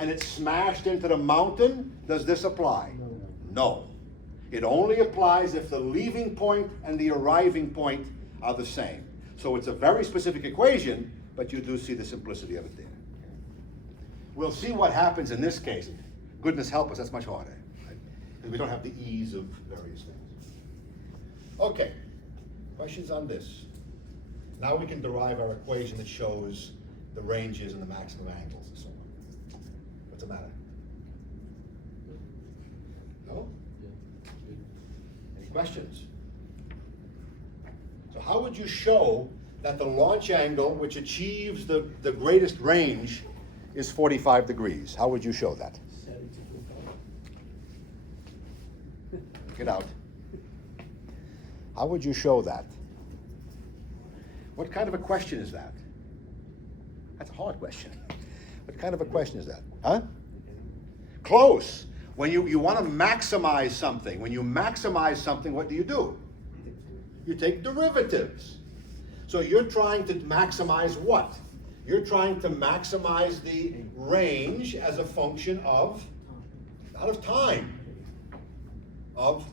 and it smashed into the mountain, does this apply? No. It only applies if the leaving point and the arriving point are the same. So it's a very specific equation, but you do see the simplicity of it there. We'll see what happens in this case. Goodness help us, that's much harder. Right? Because we don't have the ease of various things. Okay, questions on this? Now we can derive our equation that shows the ranges and the maximum angles and so on. What's the matter? No? Any questions? So how would you show that the launch angle, which achieves the greatest range, is 45 degrees? How would you show that? Get out. How would you show that? What kind of a question is that? That's a hard question. What kind of a question is that? Huh? Close. When you want to maximize something, when you maximize something, what do? You take derivatives. So you're trying to maximize what? You're trying to maximize the range as a function of, not of time, of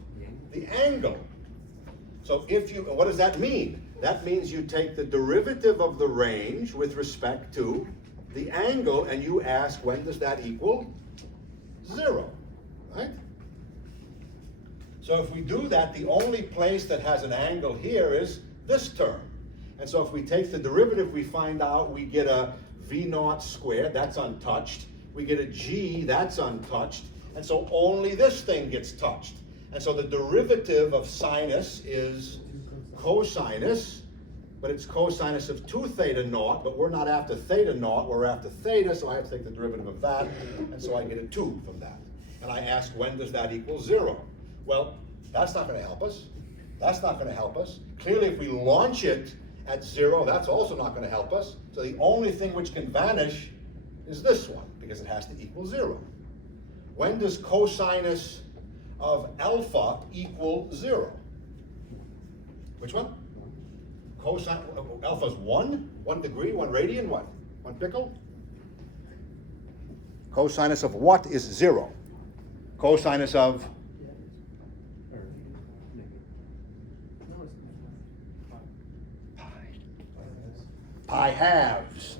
the angle. So what does that mean? That means you take the derivative of the range with respect to the angle, and you ask, when does that equal 0, right? So if we do that, the only place that has an angle here is this term. And so if we take the derivative, we find out we get a v0 squared, that's untouched. We get a g, that's untouched. And so only this thing gets touched. And so the derivative of sinus is cosinus, but it's cosinus of 2 theta naught, but we're not after theta naught, we're after theta, so I have to take the derivative of that, and so I get a 2 from that. And I ask, when does that equal 0? Well, that's not going to help us. That's not going to help us. Clearly, if we launch it at 0, that's also not going to help us. So the only thing which can vanish is this one, because it has to equal 0. When does cosinus of alpha equal 0? Which one? Cosine, alpha is 1 degree, 1 radian, what? 1 pickle? Cosinus of what is 0? Cosinus of? Pi halves,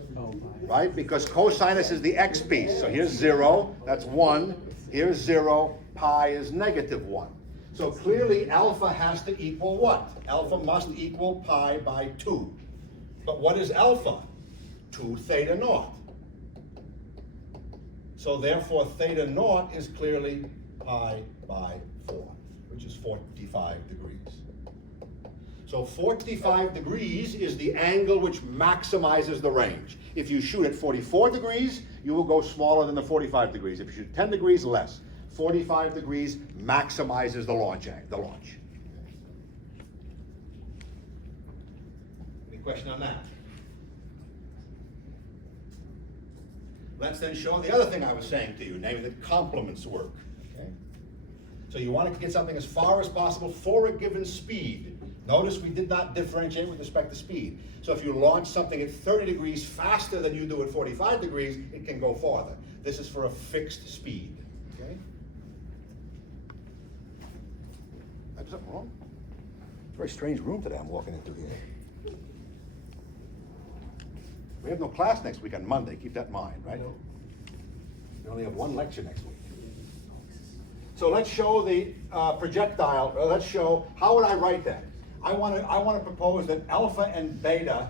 right? Because cosinus is the x piece. So here's 0, that's 1. Here's 0, pi is -1. So clearly alpha has to equal what? Alpha must equal pi by 2. But what is alpha? 2 theta naught. So therefore theta naught is clearly pi by 4, which is 45 degrees. So 45 degrees is the angle which maximizes the range. If you shoot at 44 degrees, you will go smaller than the 45 degrees. If you shoot 10 degrees, less. 45 degrees maximizes the launch. Any question on that? Let's then show the other thing I was saying to you, namely that complements work. Okay? So you want to get something as far as possible for a given speed. Notice we did not differentiate with respect to speed. So if you launch something at 30 degrees faster than you do at 45 degrees, it can go farther. This is for a fixed speed. Okay? Is something wrong? It's a very strange room today I'm walking into here. We have no class next week on Monday. Keep that in mind, right? No. We only have 1 lecture next week. So let's show the projectile. Let's show, how would I write that? I want to propose that alpha and beta,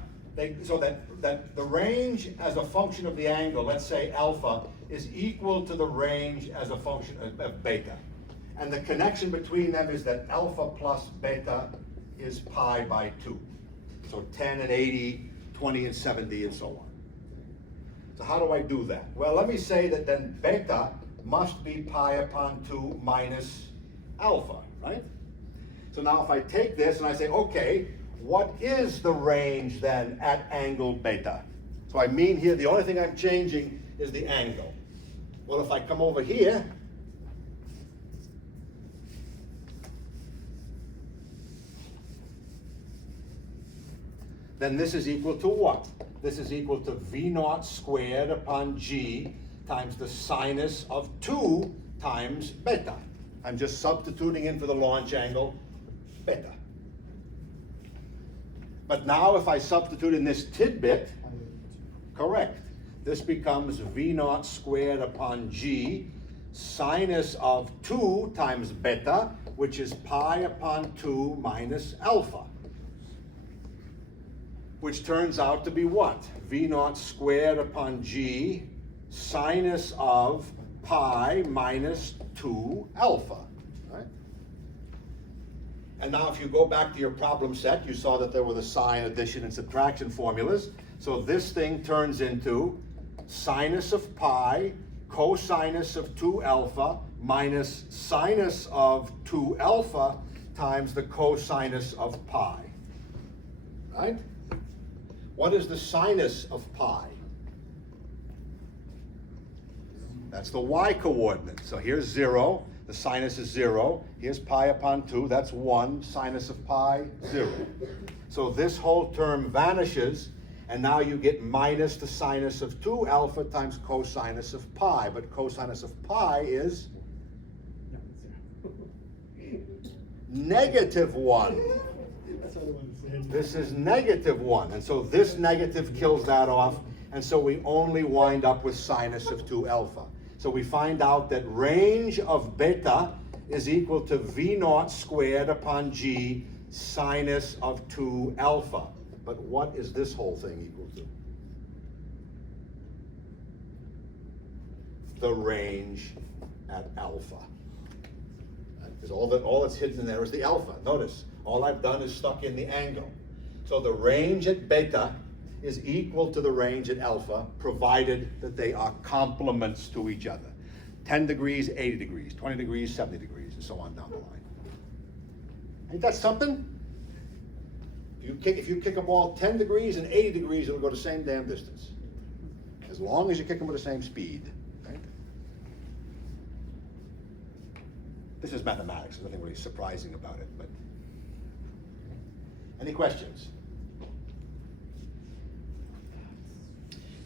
so that the range as a function of the angle, let's say alpha, is equal to the range as a function of beta. And the connection between them is that alpha plus beta is pi by 2. So 10 and 80, 20 and 70, and so on. So how do I do that? Well, let me say that then beta must be pi upon 2 minus alpha, right? So now if I take this and I say, okay, what is the range then at angle beta? So I mean here, the only thing I'm changing is the angle. Well, if I come over here, then this is equal to what? This is equal to V0 squared upon G times the sinus of 2 times beta. I'm just substituting in for the launch angle, beta. But now if I substitute in this tidbit, correct, this becomes V naught squared upon G, sinus of 2 times beta, which is pi upon 2 minus alpha, which turns out to be what? V naught squared upon G, sinus of pi minus 2 alpha, right? And now if you go back to your problem set, you saw that there were the sign, addition, and subtraction formulas. So this thing turns into sinus of pi, cosinus of 2 alpha, minus sinus of 2 alpha times the cosinus of pi, right? What is the sinus of pi? That's the y coordinate. So here's 0, the sinus is 0. Here's pi upon 2, that's 1, sinus of pi, 0. So this whole term vanishes, and now you get minus the sinus of 2 alpha times cosinus of pi. But cosinus of pi is negative 1. This is negative 1. And so this negative kills that off. And so we only wind up with sinus of 2 alpha. So we find out that range of beta is equal to V naught squared upon G sinus of 2 alpha. But what is this whole thing equal to? The range at alpha. Because all that's hidden in there is the alpha. Notice, all I've done is stuck in the angle. So the range at beta is equal to the range at alpha, provided that they are complements to each other. 10 degrees, 80 degrees, 20 degrees, 70 degrees, and so on down the line. Ain't that something? If you kick a ball 10 degrees and 80 degrees, it'll go the same damn distance. As long as you kick them with the same speed. Right? This is mathematics. There's nothing really surprising about it. But any questions?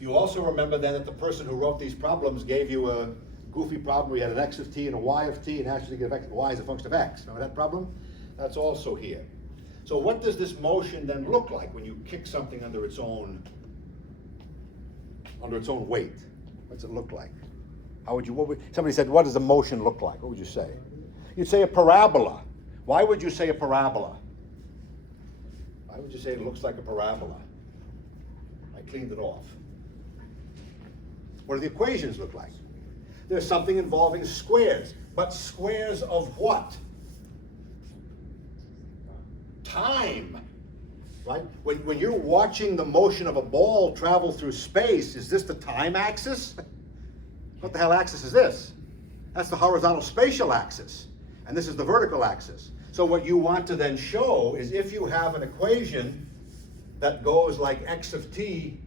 You also remember then that the person who wrote these problems gave you a goofy problem where you had an x of t and a y of t and asked you to get y as a function of x. Remember that problem? That's also here. So what does this motion then look like when you kick something under its own weight? What's it look like? How would you, somebody said, what does the motion look like? What would you say? You'd say a parabola. Why would you say a parabola? Why would you say it looks like a parabola? I cleaned it off. What do the equations look like? There's something involving squares, but squares of what? Time, right? When you're watching the motion of a ball travel through space, is this the time axis? What the hell axis is this? That's the horizontal spatial axis, and this is the vertical axis. So what you want to then show is if you have an equation that goes like x of t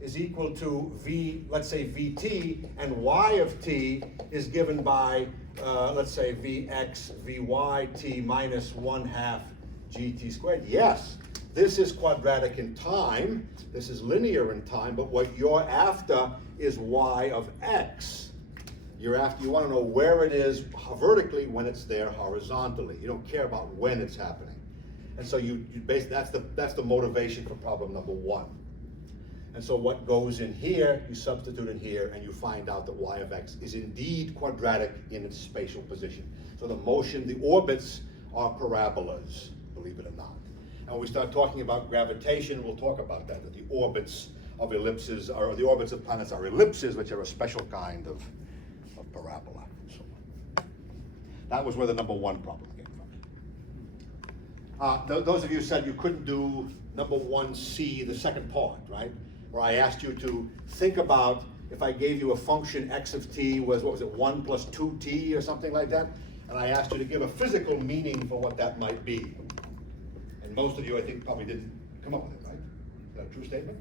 is equal to v, let's say vt, and y of t is given by, let's say vx, vy, t minus 1/2 gt squared. Yes, this is quadratic in time, this is linear in time, but what you're after is y of x. You want to know where it is vertically when it's there horizontally. You don't care about when it's happening. And so you basically, that's the motivation for problem number 1. And so what goes in here, you substitute in here, and you find out that y of x is indeed quadratic in its spatial position. So the motion, the orbits are parabolas, believe it or not. And when we start talking about gravitation, we'll talk about that the orbits of ellipses, or the orbits of planets are ellipses, which are a special kind of parabola. So that was where the number 1 problem came from. Those of you said you couldn't do number 1c, the second part, right? Where I asked you to think about if I gave you a function x of t was, what was it, 1 plus 2t or something like that? And I asked you to give a physical meaning for what that might be. And most of you, I think, probably didn't come up with it, right? Is that a true statement?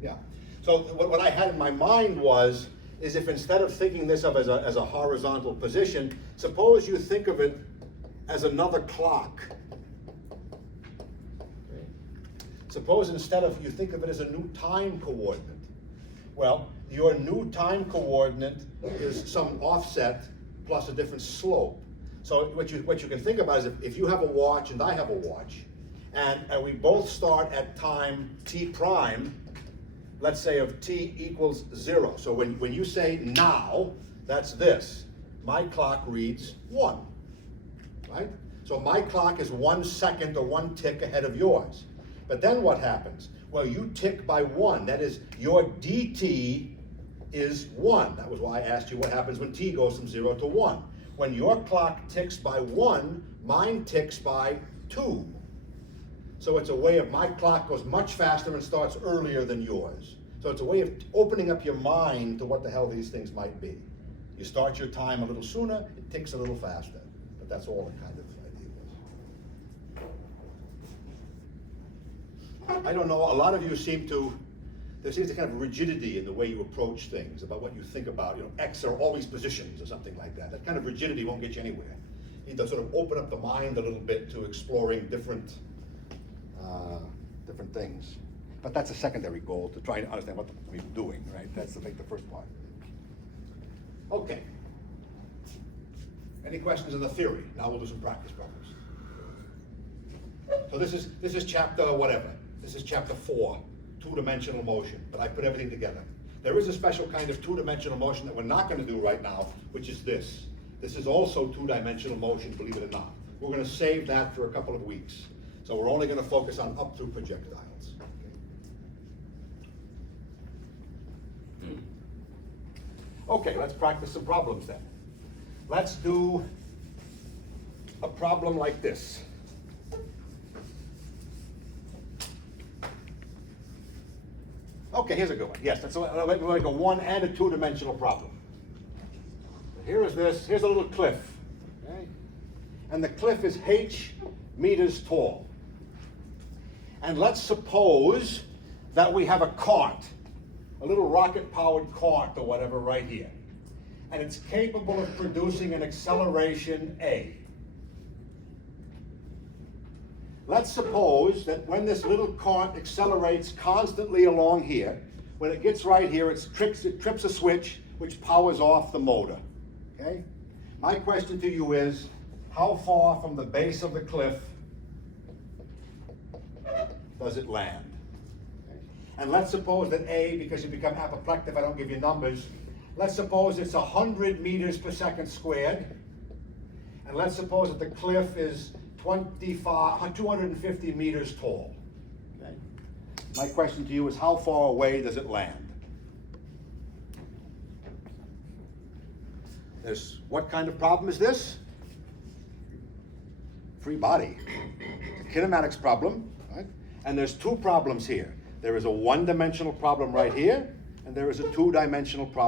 Yeah. So what I had in my mind is if instead of thinking this of as a horizontal position, suppose you think of it as another clock. Suppose instead of you think of it as a new time coordinate. Well, your new time coordinate is some offset plus a different slope. So what you can think about is if you have a watch and I have a watch, and we both start at time t prime, let's say of t equals 0. So when you say now, that's this. My clock reads 1, right? So my clock is 1 second or 1 tick ahead of yours. But then what happens? Well, you tick by 1. That is, your dt is 1. That was why I asked you what happens when t goes from 0 to 1. When your clock ticks by 1, mine ticks by 2. So it's a way of, my clock goes much faster and starts earlier than yours. So it's a way of opening up your mind to what the hell these things might be. You start your time a little sooner, it ticks a little faster. But that's all the kind of idea was. I don't know, a lot of you there seems a kind of rigidity in the way you approach things, about what you think about, X are always positions or something like that. That kind of rigidity won't get you anywhere. You need to sort of open up the mind a little bit to exploring different things. But that's a secondary goal, to try and understand what we're doing, right? That's the first part. Okay. Any questions on the theory? Now we'll do some practice problems. So this is chapter whatever. This is chapter 4, two-dimensional motion, but I put everything together. There is a special kind of two-dimensional motion that we're not going to do right now, which is this. This is also two-dimensional motion, believe it or not. We're going to save that for a couple of weeks. So we're only going to focus on up-through projectiles. Okay, let's practice some problems then. Let's do a problem like this. Okay, here's a good one. Yes, that's like a one and a two-dimensional problem. Here is this. Here's a little cliff. Okay? And the cliff is h meters tall. And let's suppose that we have a cart, a little rocket-powered cart or whatever right here. And it's capable of producing an acceleration a. Let's suppose that when this little cart accelerates constantly along here, when it gets right here, it trips a switch which powers off the motor. Okay? My question to you is, how far from the base of the cliff does it land? Okay. And let's suppose that A, because you become apoplectic if I don't give you numbers, let's suppose it's 100 meters per second squared. And let's suppose that the cliff is 250 meters tall. Okay. My question to you is, how far away does it land? What kind of problem is this? Free body. It's a kinematics problem, right? And there's two problems here. There is a one-dimensional problem right here, and there is a two-dimensional problem